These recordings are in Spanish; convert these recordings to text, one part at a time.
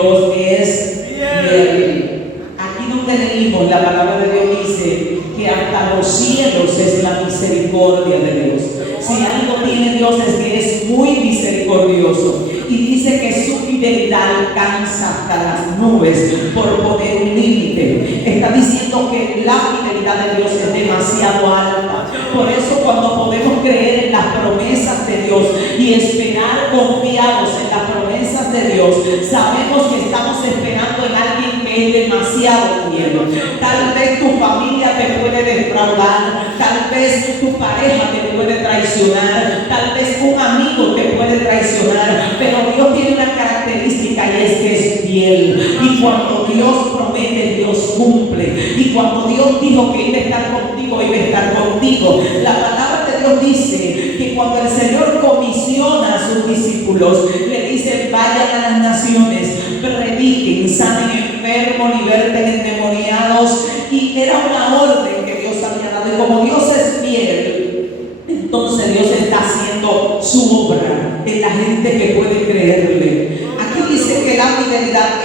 Dios es fiel. Aquí donde leímos, la palabra de Dios dice que hasta los cielos es la misericordia de Dios. Si algo tiene Dios es que es muy misericordioso. Y dice que su fidelidad alcanza hasta las nubes, por poner un límite. Está diciendo que la fidelidad de Dios es demasiado alta. Por eso cuando podemos creer en las promesas de Dios y esperar confiados en las promesas de Dios, sabemos que estamos esperando en alguien que es demasiado fiel. Tal vez tu familia te puede defraudar, tal vez tu pareja te puede traicionar, tal vez un amigo te puede traicionar, pero Dios tiene una característica y es que es fiel. Y cuando Dios promete, Dios cumple. Y cuando Dios dijo que iba a estar contigo, iba a estar contigo. La palabra de Dios dice que cuando el Señor comisiona a sus discípulos, le dice: vayan a las naciones, prediquen, sanen enfermos, liberten endemoniados. Y era una orden que Dios había dado. Y como Dios es fiel, entonces Dios está haciendo su obra en la gente que puede creerle. Aquí dice que la fidelidad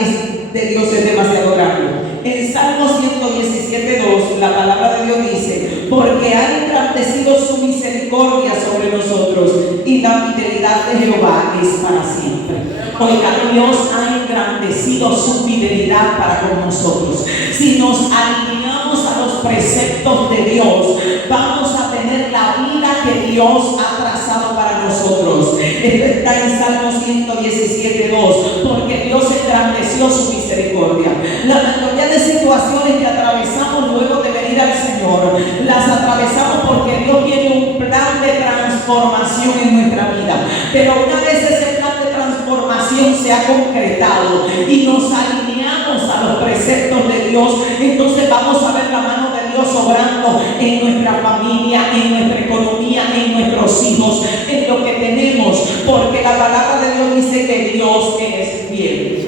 de Dios es demasiado grande. En Salmo 117:2, la palabra de Dios dice: porque ha engrandecido su misericordia sobre nosotros y la fidelidad de Jehová es para siempre. Oiga, Dios ha engrandecido su fidelidad para con nosotros. Si nos alineamos a los preceptos de Dios, vamos a tener la vida que Dios ha trazado para nosotros. Esto está en Salmo 117:2, porque Dios engrandeció su misericordia. La mayoría de situaciones que atravesamos luego de venir al Señor, las atravesamos porque Dios tiene un plan de transformación en nuestra vida. Pero una vez ese plan de transformación se ha concretado y nos alineamos a los preceptos de Dios, entonces vamos a ver la mano de Dios obrando en nuestra familia, en nuestra economía, en nuestros hijos, en lo que tenemos, porque la palabra de Dios dice que Dios es fiel.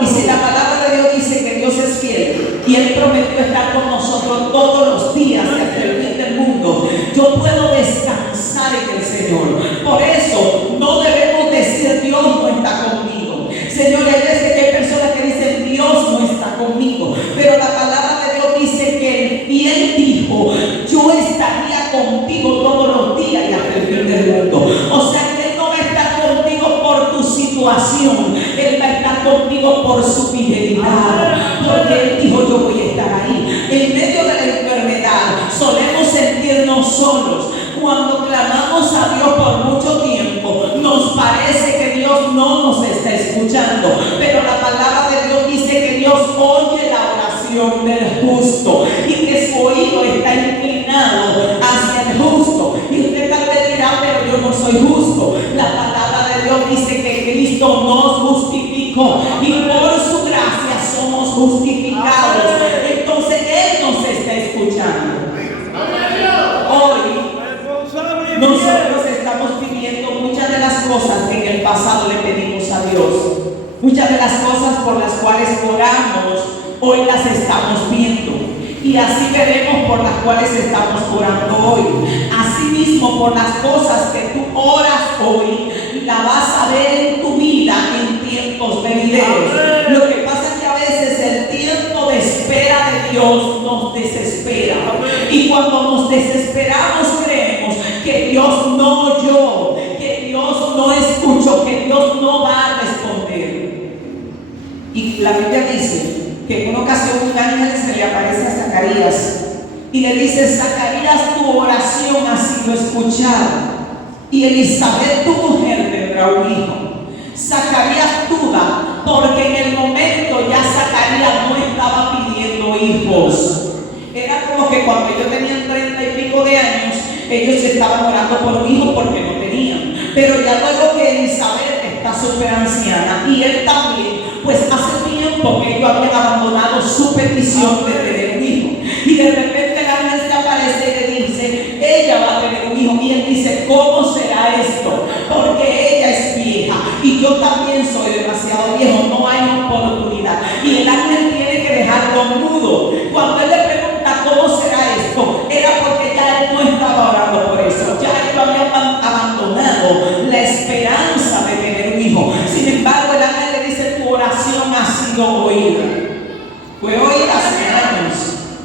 Y si la palabra de Dios dice que Dios es fiel y Él prometió estar con nosotros todos los días hasta el fin del mundo, yo puedo descansar en el Señor. Por eso no debemos decir: Dios no está conmigo. Señor, hay veces que hay personas que dicen: Dios no está conmigo, pero la palabra de Dios dice que el fiel dijo: yo estaría contigo todos los días y hasta el fin del mundo. O sea que Él no va a estar contigo por tu situación, Él va a estar contigo por su fidelidad, porque Él dijo: yo voy a estar ahí. En medio de la enfermedad solemos sentirnos solos. Cuando clamamos a Dios por mucho tiempo, nos parece que Dios no nos está escuchando, pero la palabra de Dios dice que Dios oye la oración del justo y que su oído está inclinado hacia el justo. Y usted tal vez dirá: pero yo no soy justo. La palabra de Dios dice que Cristo nos justificó y por su gracia somos justificados. Entonces Él nos está escuchando. Hoy nosotros estamos pidiendo muchas de las cosas que en el pasado le pedimos a Dios. Muchas de las cosas por las cuales oramos, hoy las estamos viendo. Y así veremos por las cuales estamos orando hoy. Asimismo, por las cosas que tú oras hoy, la vas a ver en tu vida en tiempos venideros. Lo que pasa es que a veces el tiempo de espera de Dios nos desespera. Y cuando nos desesperamos creemos que Dios no oyó, que Dios no escuchó, que Dios no va a responder. Y la Biblia dice que en una ocasión un ángel se le aparece a Zacarías y le dice: Zacarías, tu oración ha sido escuchada y Elizabeth, tu mujer, tendrá un hijo. Zacarías duda porque en el momento ya Zacarías no estaba pidiendo hijos. Era como que cuando ellos tenían 30 y pico de años, ellos estaban orando por un hijo porque no tenían. Pero ya luego que Elizabeth está súper anciana y él también, pues hace tiempo que ellos habían abandonado su petición de tener un hijo. Y de repente el ángel se aparece y le dice: ella va a tener un hijo. Y él dice: ¿cómo será esto? Porque ella es vieja y yo también soy demasiado viejo, no hay oportunidad. Y el ángel tiene que dejarlo mudo. Cuando él le pregunta: ¿cómo será esto?, era porque ya él no estaba orando por eso, ya él había abandonado la esperanza de tener un hijo. Sin embargo, el ángel le dice: sido oída. Fue oída hace años,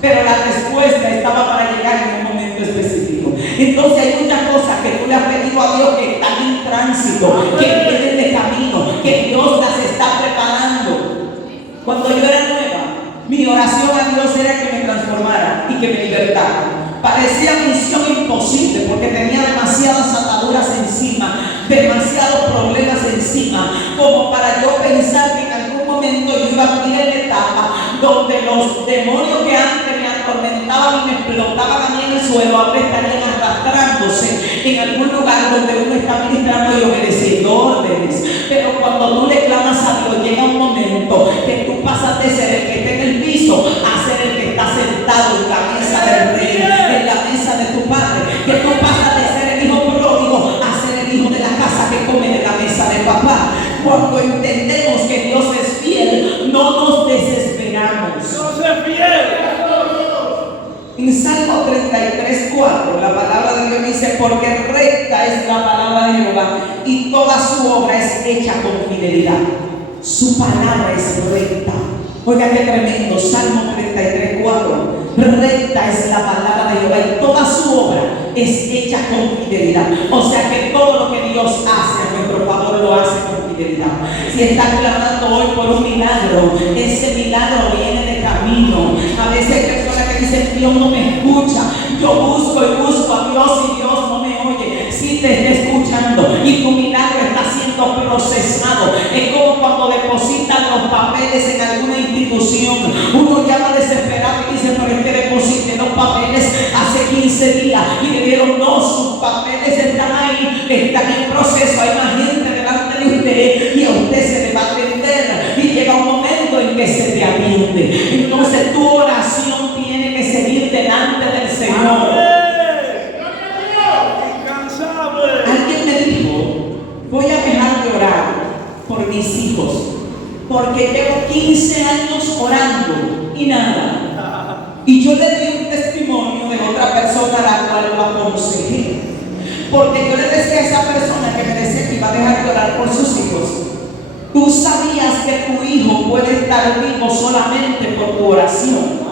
pero la respuesta estaba para llegar en un momento específico. Entonces hay muchas cosas que tú le has pedido a Dios que están en tránsito, que vienen de camino, que Dios las está preparando. Cuando yo era nueva, mi oración a Dios era que me transformara y que me libertara. Parecía misión imposible porque tenía demasiadas ataduras encima, demasiados problemas encima, como para yo pensar que en algún momento yo iba a vivir en la etapa donde los demonios que antes me atormentaban y me explotaban a mí en el suelo ahora estarían arrastrándose en algún lugar donde uno está ministrando y obedeciendo órdenes. Pero cuando tú le clamas a Dios, llega un momento que tú pasas de ser el que está en el piso a ser el que está sentado en la mesa del rey, en la mesa de tu padre, que tú pasas de ser el hijo pródigo a ser el hijo de la casa que come de la mesa de papá. Cuando entendemos que Dios es fiel, no nos desesperamos. Dios es fiel. En Salmo 33:4 la palabra de Dios dice: porque recta es la palabra de Jehová y toda su obra es hecha con fidelidad. Su palabra es recta. Oiga qué tremendo, Salmo 33:4. Recta es la palabra de Jehová y toda su obra es hecha con fidelidad. O sea que todo lo que Dios hace a nuestro favor lo hace con fidelidad. Si estás clamando hoy por un milagro, ese milagro viene de camino. A veces hay personas que dicen: Dios no me escucha. Yo busco y busco a Dios y Dios no me oye. Sí te está escuchando y tu milagro está siendo procesado. Es como cuando depositan los papeles en alguna institución. Uno llama desesperado y dice: pero es que deposité los papeles hace 15 días y le dieron: no, sus papeles están ahí, están en proceso. Hay más gente delante de usted y a usted se le va a atender y llega un momento en que se te atiende. Entonces tu oración tiene que seguir delante del Señor. Alguien me dijo: voy a dejar de orar por mis hijos porque llevo 15 años orando y nada. Y yo le di un testimonio de otra persona a la cual lo aconsejé, porque yo le decía a esa persona que me decía que iba a dejar de orar por sus hijos: tú sabías que tu hijo puede estar vivo solamente por tu oración.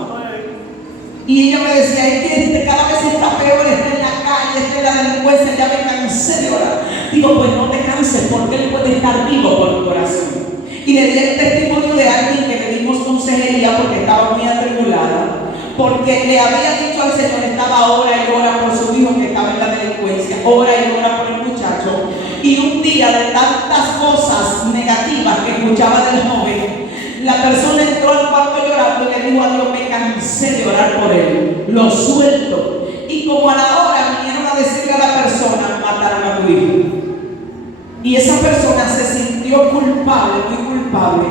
Y ella me decía: es que cada vez está peor, está en la calle, está en la delincuencia, ya me cansé de orar. Digo: pues no te canses, porque él puede estar vivo por tu oración. Y le di el testimonio de alguien que le dimos consejería porque estaba muy atribulada, porque le había dicho al Señor, estaba ora y ora por su hijo que estaba en la delincuencia, ora y ora por el muchacho. Y un día, de tantas cosas negativas que escuchaba del joven, la persona entró al cuarto llorando y le dijo a Dios: me cansé de orar por él, lo suelto. Y como a la hora vinieron a decirle a la persona: mataron a tu hijo. Y esa persona se sintió culpable, muy culpable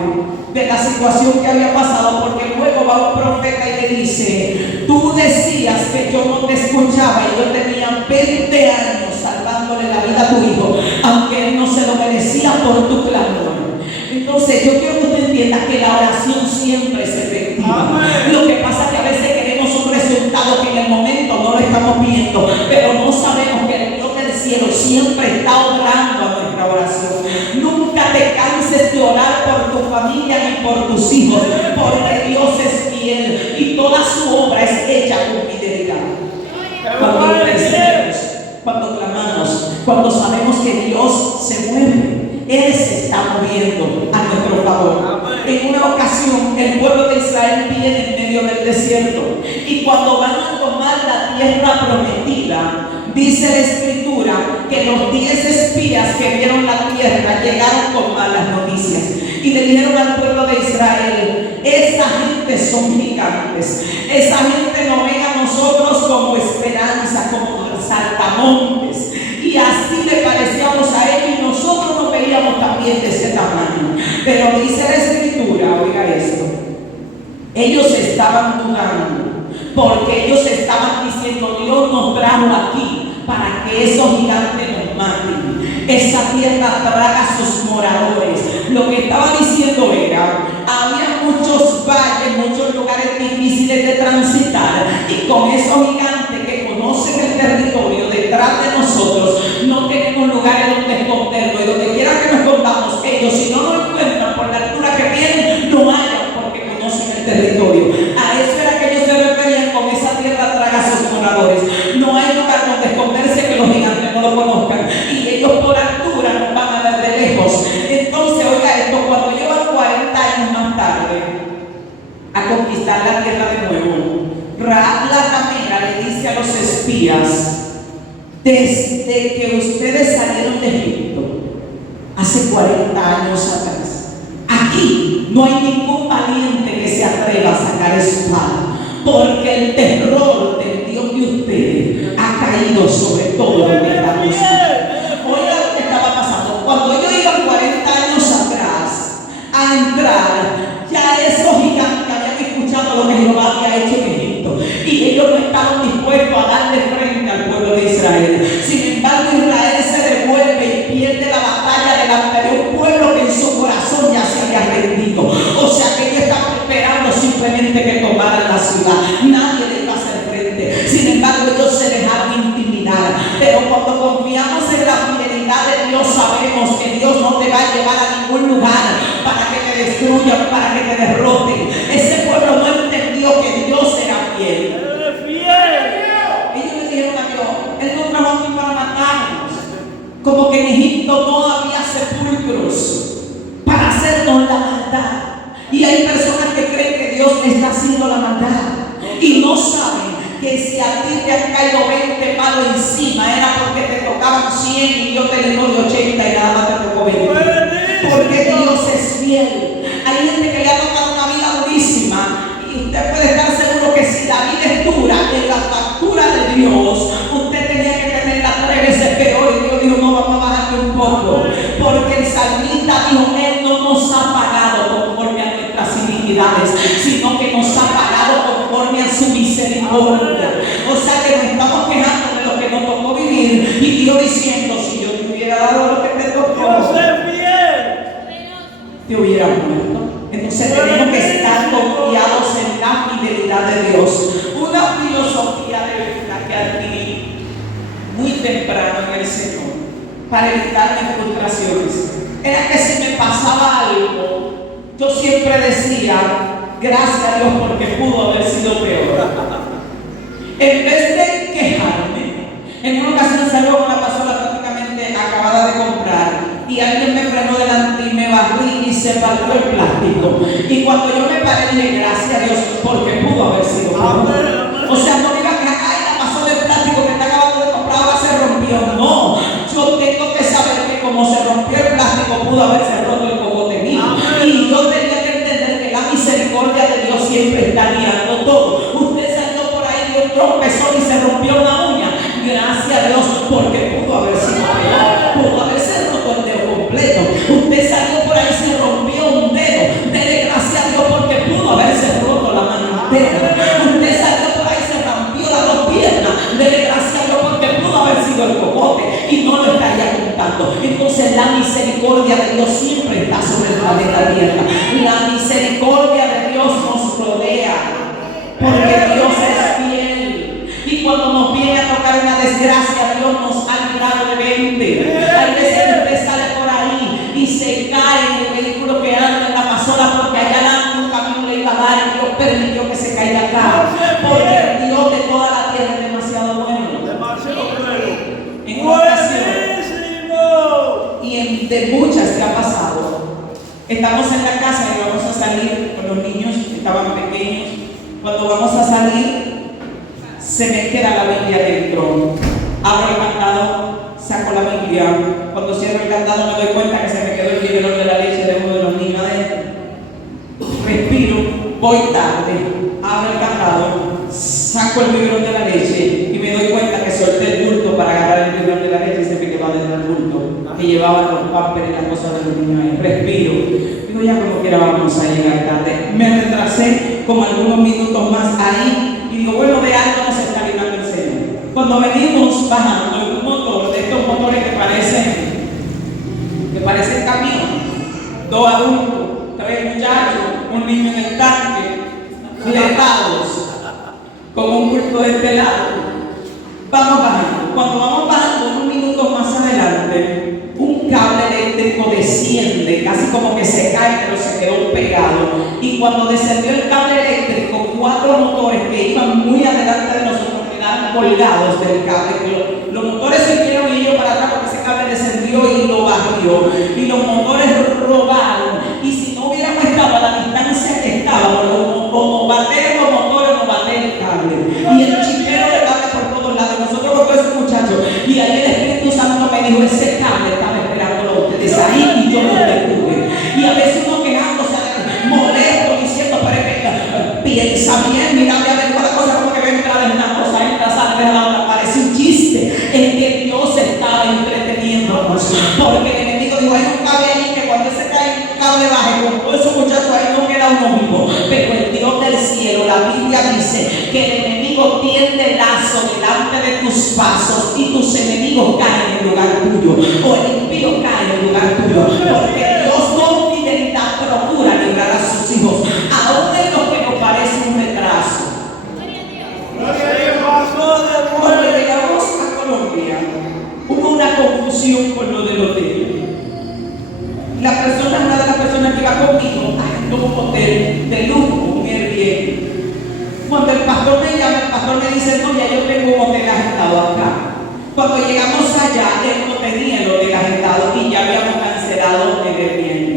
de la situación que había pasado, porque luego va un profeta y le dice: tú decías que yo no te escuchaba y yo tenía 20 años salvándole la vida a tu hijo, aunque él no se lo merecía por tu clamor. Entonces yo quiero que usted entienda que la oración siempre es efectiva. Amén. Lo que pasa es que a veces queremos un resultado que en el momento no lo estamos viendo, pero no sabemos que el Dios del cielo siempre está orando a nuestra oración. Nunca te canses de orar por tu familia ni por tus hijos, porque Dios es fiel y toda su obra es hecha con fidelidad. Cuando intercedemos, cuando clamamos, cuando sabemos que Dios se mueve, Él se está moviendo a nuestro favor. En una ocasión, el pueblo de Israel viene en medio del desierto, y cuando van a tomar la tierra prometida, dice la Escritura que los 10 espías que vieron la tierra llegaron con malas noticias y le dijeron al pueblo de Israel: esa gente son gigantes, esa gente nos ven a nosotros como esperanza, como saltamontes, y así le parecíamos a ellos y nosotros nos veíamos también de ese tamaño. Pero dice la Escritura, oiga esto, ellos estaban dudando, porque ellos estaban diciendo: Dios nos trajo aquí para que esos gigantes nos maten, esa tierra traga a sus moradores. Lo que estaba diciendo era: había muchos valles, muchos lugares difíciles de transitar, y con esos gigantes que conocen el territorio detrás de nosotros, no tenemos lugares donde escondernos, y donde quiera que nos escondamos, ellos, si no nos encuentran por la altura que vienen, no hay desde que ustedes salieron de Egipto, hace 40 años atrás, aquí no hay ningún valiente que se atreva a sacar espada, porque el terror del Dios de ustedes ha caído sobre todo lo que estamos aquí. Oiga lo que estaba pasando. Cuando ellos iban 40 años atrás a entrar, ya esos gigantes habían escuchado lo que Jehová había hecho en Egipto, y ellos no estaban dispuestos a darle frente al pueblo de Israel. Sin embargo, Israel se devuelve y pierde la batalla delante de un pueblo que en su corazón ya se había rendido. O sea que ellos estaban esperando simplemente que tomaran la ciudad. Nadie le iba a hacer frente. Sin embargo, ellos se dejaron intimidar. Pero cuando confiamos en la fidelidad de Dios, sabemos que Dios no te va a llevar a ningún lugar para que te destruyan, para que te derroten. Ese pueblo no entendió que Dios era fiel. Ellos le dijeron a Dios: Él no trajo aquí para matarnos. Como que en Egipto no había sepulcros para hacernos la maldad. Y hay personas que creen que Dios está haciendo la maldad y no saben que si a ti te han caído 20 palos encima era porque te tocaban 100 y Dios te libró de 80 y nada más te tocó 20. Porque Dios es fiel. Hay gente que le ha tocado una vida durísima y usted puede estar seguro que si la vida es dura, en la factura de Dios usted tenía que tenerla 3 veces peor, y Dios dijo: no, vamos a bajarle un poco, porque el salmista dijo: Él no nos ha pagado conforme a nuestras iniquidades, sino que nos ha pagado conforme a su misericordia. O sea que nos estamos quejando de lo que nos tocó vivir, y Dios diciendo: si yo te hubiera dado lo que te tocó, te hubiera muerto. Entonces tenemos que estar confiados en la fidelidad de Dios. Una filosofía de vida que adquirí muy temprano en el Señor para evitar mis frustraciones era que si me pasaba algo, yo siempre decía: gracias a Dios porque pudo haber sido peor. En vez de quejarme, en una ocasión salió con la pasola prácticamente acabada de comprar y alguien me frenó delante y me barrí y se partió el plástico. Y cuando yo me paré, dije: gracias a Dios porque pudo haber sido peor. O sea, no diga que ay, la pasola de plástico que está acabando de comprar ahora se rompió. No, yo tengo que saber que como se rompió el plástico, pudo haberse roto el cogote mío. Y yo tenía que entender que la misericordia de Dios siempre está guiando todo. Usted salió por ahí de un tropezón y se rompió una uña. Gracias a Dios porque pudo haber sido peor. Pudo haberse roto el dedo completo. Usted salió por ahí y se rompió un dedo. Dele gracias a Dios porque pudo haberse roto la mano entera. Usted salió por ahí y se rompió las 2 piernas. Dele gracias a Dios porque pudo haber sido el cogote y no lo estaría contando. Entonces la misericordia de Dios siempre está sobre el planeta Tierra. La misericordia de Dios nos rodea porque Dios es fiel. Y cuando nos viene a tocar una desgracia, Dios nos ha librado de 20. Hay veces que usted sale por ahí y se cae en el vehículo que anda en la pasola porque allá adelante un camino le iba a dar y Dios permitió que se caiga acá. Porque el Dios de toda la tierra es demasiado bueno. En una ocasión, y de muchas que ha pasado, estamos en la casa y vamos a salir con los niños, estaban pequeños. Cuando vamos a salir, se me queda la Biblia dentro. Abro el candado, saco la Biblia. Cuando cierro el candado me doy cuenta que se me quedó el biberón de la leche de uno de los niños adentro. Respiro, voy tarde, abro el candado, saco el biberón de la leche y me doy cuenta que solté el bulto para agarrar el biberón de la leche y se me quedó dentro del bulto que llevaban los pampers y las cosas de los niños ahí. Respiro, digo: ya como quiera vamos a llegar tarde. Me retrasé como algunos minutos más ahí y digo: bueno, de algo nos está librando el Señor. Cuando venimos bajando en un motor de estos motores que parecen camión, 2 adultos, 3 muchachos, un niño en el tanque, fletados con un bulto de este lado, vamos bajando. Cuando vamos bajando, unos minutos más adelante, un cable eléctrico desciende, casi como que se cae, pero se quedó pegado. Y cuando descendió el cable eléctrico, 4 motores que iban muy adelante de nosotros quedaron colgados del cable. Los motores siguieron y ellos para atrás porque ese cable descendió y lo bajó. Y los motores robaron. Y si no hubiéramos estado a la distancia que estábamos, o batean los motores o batean el cable. Y el chiquero de cable por todos lados. Nosotros con todos esos muchachos. Y dijo, ese cable estaba esperando a ustedes ahí y yo los detuve. Y a veces uno quejándose, molesto, diciendo, pero es que piensa bien, mira, ya ven la cosa como que ven entrar en una cosa, entra, sale de la otra, parece un chiste. Es que Dios estaba entreteniéndonos, porque el enemigo dijo, hay un cable ahí que cuando ese cable baje, con todos esos muchachos ahí no queda uno vivo. Pero el Dios del cielo, la Biblia dice que el enemigo tiende lazo delante de tus pasos y tus enemigos caen en el lugar tuyo, o el impío cae en el lugar tuyo, porque Dios con fidelidad procura librar a sus hijos, aún en lo que nos parece un retraso. Cuando llegamos a Colombia, hubo una confusión con lo del hotel. Una de las personas que iba conmigo, tuvo un hotel de lujo, un Airbnb. Cuando el pastor me llama, el pastor me dice, no, ya yo tengo un hotel agendado acá. Cuando llegamos allá, él no tenía el hotel agendado y ya habíamos cancelado el Airbnb.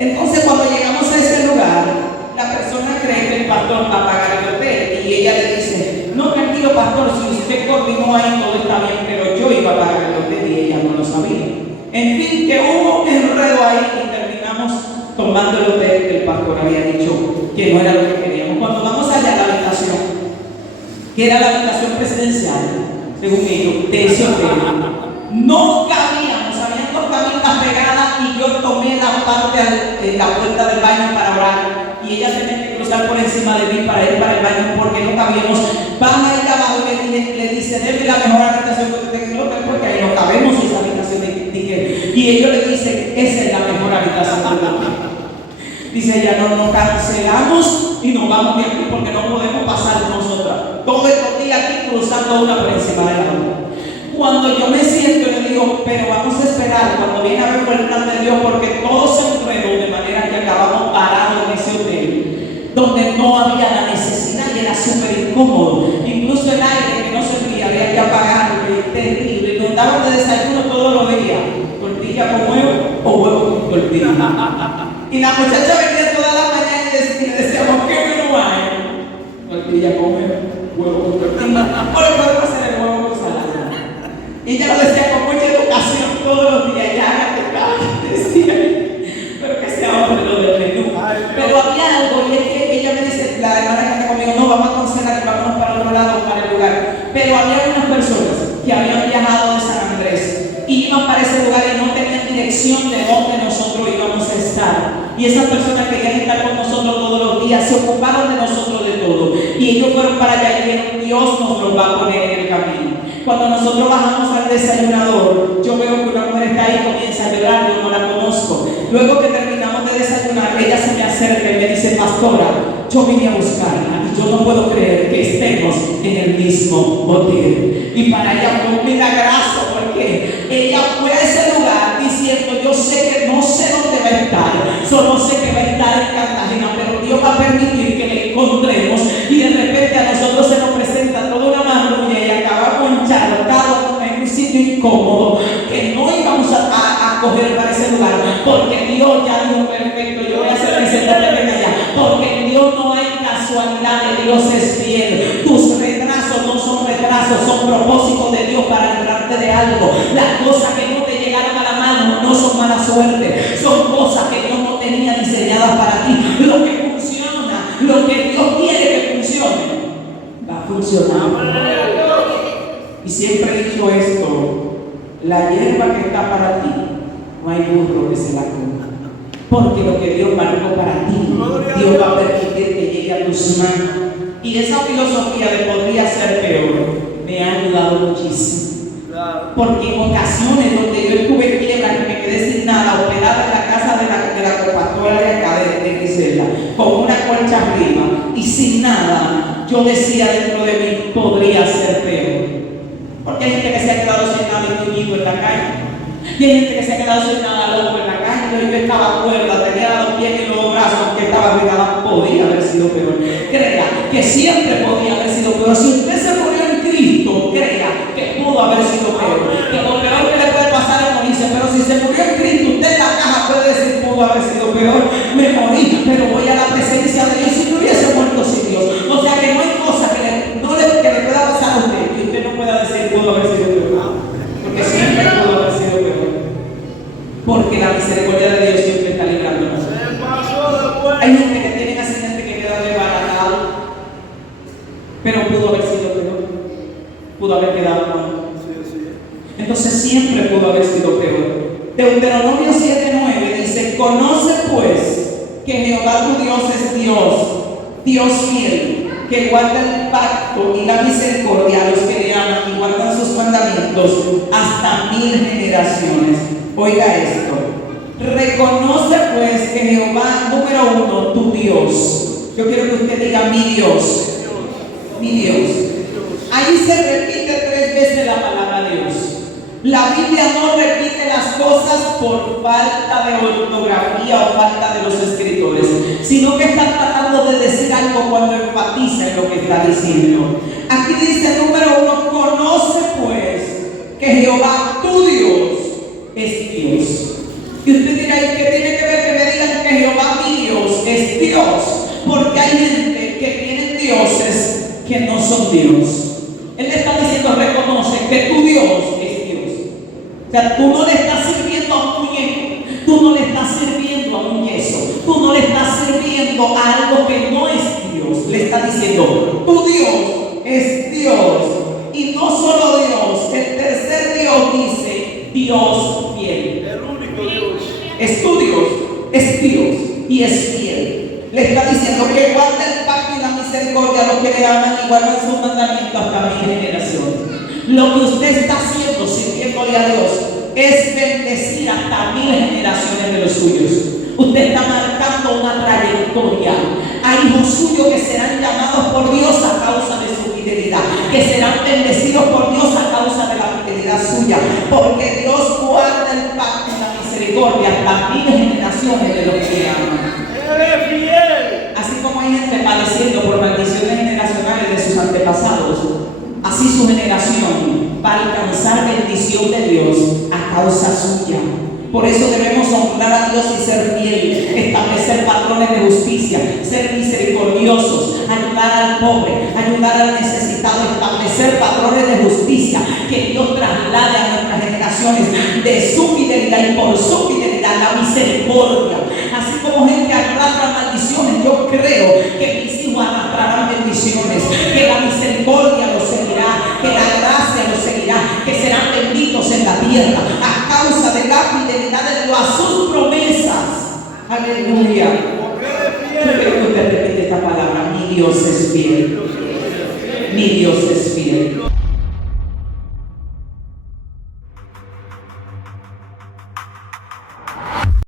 Entonces, cuando llegamos a ese lugar, la persona cree que el pastor va a pagar el hotel y ella le dice, no, tranquilo pastor, si usted coordinó ahí todo está bien, pero yo iba a pagar el hotel y ella no lo sabía. En fin, que hubo un enredo ahí y terminamos tomando el hotel que el pastor había dicho que no era lo que queríamos. Cuando vamos allá a la habitación, que era la habitación presidencial, según ellos, de ese hotel, no cabíamos, habían 2 camitas pegadas y yo tomé la parte de la puerta del baño para orar y ella tenía que cruzar por encima de mí para ir para el baño porque no cabíamos. Van ahí abajo y le dice, debe la mejor habitación que usted tenga en el hotel porque ahí no cabemos esa habitación y ellos le dicen, esa es la mejor habitación del hotel. Dice ella, no, nos cancelamos y nos vamos de aquí porque no podemos pasar nosotras. Todo estos días aquí cruzando una por encima de la otra. Cuando yo me siento, le digo, pero vamos a esperar cuando viene a ver por el plan de Dios, porque todo se enredó de manera que acabamos parados en ese hotel, donde no había la necesidad y era súper incómodo. Incluso el aire que no servía, había que apagarlo, terrible. Nos daban de desayuno todos los días, tortilla con huevo o huevo con tortilla. Y la muchacha venía toda la mañana y decíamos, ¿qué menú hay? Tortilla con huevo con tortilla. O le podemos hacer el huevo con salada. Y ella lo decía con mucha educación todos los días. Ya, decía, pero que sea hombre lo del menú. Pero había algo, y es que ella me dice, la hermana que está conmigo, no, vamos a cancelar y vámonos para otro lado, para el lugar. Pero había unas personas que habían viajado de San Andrés y iban para ese lugar y no tenían dirección de dónde nosotros íbamos a estar. Y esas personas querían estar con nosotros todos los días, se ocuparon de nosotros de todo. Y ellos fueron para allá y dijeron, Dios nos los va a poner en el camino. Cuando nosotros bajamos al desayunador, yo veo que una mujer está ahí y comienza a llorar, yo no la conozco. Luego que terminamos de desayunar, ella se me acerca y me dice, pastora, yo vine a buscarla y yo no puedo creer que estemos en el mismo hotel. Y para ella fue un milagroso porque ella fue a ese lugar diciendo, yo sé que no sé dónde va a estar, solo sé que va a estar en Cartagena, pero Dios va a permitir que le encontremos. Y de repente a nosotros se nos presenta toda una marrulla y acabamos encharcados en un sitio incómodo que no íbamos a coger para ese lugar, porque Dios ya dijo, perfecto, yo voy a hacer ese toque allá, porque en Dios no hay casualidades, Dios es fiel. Tus retrasos no son retrasos, son propósitos de Dios para librarte de algo. Las cosas que no te llegaron a la mano no son mala suerte, son cosas que Dios no tenía diseñadas para ti. Lo que funciona, lo que Dios quiere que funcione, va a funcionar. Y siempre he dicho esto, la hierba que está para ti, no hay burro que se la coma. Porque lo que Dios marcó para ti, Dios va a permitir que llegue a tus manos. Y esa filosofía de podría ser peor, me ha ayudado muchísimo. Porque en ocasiones donde yo estuve en quiebra, que me quedé sin nada, operada en la casa de la copastora de acá de Gisela, con una colcha arriba y sin nada, yo decía dentro de mí, podría ser peor. Porque hay gente que se ha quedado sin nada y tuñido en la calle. Y hay gente que se ha quedado sin nada loco en la calle. Yo estaba cuerda, tenía los pies y los brazos que estaba arruinada, podía haber sido peor. Crea que siempre podía haber sido peor. Si usted se murió en Cristo, crea que pudo haber sido peor. Que lo peor que le puede pasar es morirse. Pero si se murió en Cristo, usted en la caja puede decir, pudo haber sido peor. Me morí, pero voy a la presencia de Dios. Si no hubiese muerto sin Dios. O sea que no hay cosa que le pueda pasar a usted y usted no pueda decir, pudo haber sido peor. Porque siempre pudo haber sido. misericordia de Dios siempre está librándonos. Hay gente que tiene accidente que queda desbaratado, pero pudo haber sido peor, pudo haber quedado mal. Entonces siempre pudo haber sido peor. Deuteronomio 7:9 dice: conoce pues que Jehová tu Dios es Dios, Dios fiel, que guarda el pacto y la misericordia a los que le aman y guardan sus mandamientos hasta 1000 generaciones. Oiga esto. Reconoce pues que Jehová, número uno, tu Dios. Yo quiero que usted diga: mi Dios, mi Dios. Ahí se repite 3 veces la palabra Dios. La Biblia no repite las cosas por falta de ortografía o falta de los escritores, sino que está tratando de decir algo cuando enfatiza en lo que está diciendo. Aquí dice, número uno: conoce pues que Jehová tu Dios es Dios. Y usted dirá: ¿y qué tiene que ver que me digan que Jehová mi Dios es Dios? Porque hay gente que tienen dioses que no son Dios. Él le está diciendo: reconoce que tu Dios es Dios. O sea, tú no le estás sirviendo a un muñeco, tú no le estás sirviendo a un yeso, tú no le estás sirviendo a algo que no es Dios. Le está diciendo: tu Dios es Dios. Y no solo Dios, el tercer Dios dice: Dios fiel. El único Dios. Es tu Dios, es Dios y es fiel. Le está diciendo que guarda el pacto y la misericordia a los que le aman y guardan sus mandamientos hasta 1000 generaciones. Lo que usted está haciendo sirviéndole a Dios es bendecir hasta 1000 generaciones de los suyos. Usted está marcando una trayectoria. Hay hijos suyos que serán llamados por Dios a causa de su fidelidad, que serán bendecidos por Dios a causa de la fidelidad suya, porque Dios guarda el pacto y la misericordia hasta 1000 generaciones de los que le aman. Así como hay gente padeciendo por maldiciones generacionales de sus antepasados, así su generación va a alcanzar bendición de Dios a causa suya. Por eso debemos honrar a Dios y ser fiel, establecer patrones de justicia, ser misericordiosos, ayudar al pobre, ayudar al necesitado, establecer patrones de justicia que Dios traslade a nuestras generaciones de su fidelidad y por su fidelidad la misericordia. Así como gente arrastra maldiciones, yo creo que mis hijos arrastrarán bendiciones, que la misericordia los seguirá, que la gracia los seguirá, que serán benditos en la tierra a causa de la fidelidad de Dios a sus promesas. Aleluya. Yo quiero que usted repite esta palabra: mi Dios es fiel. Mi Dios es fiel.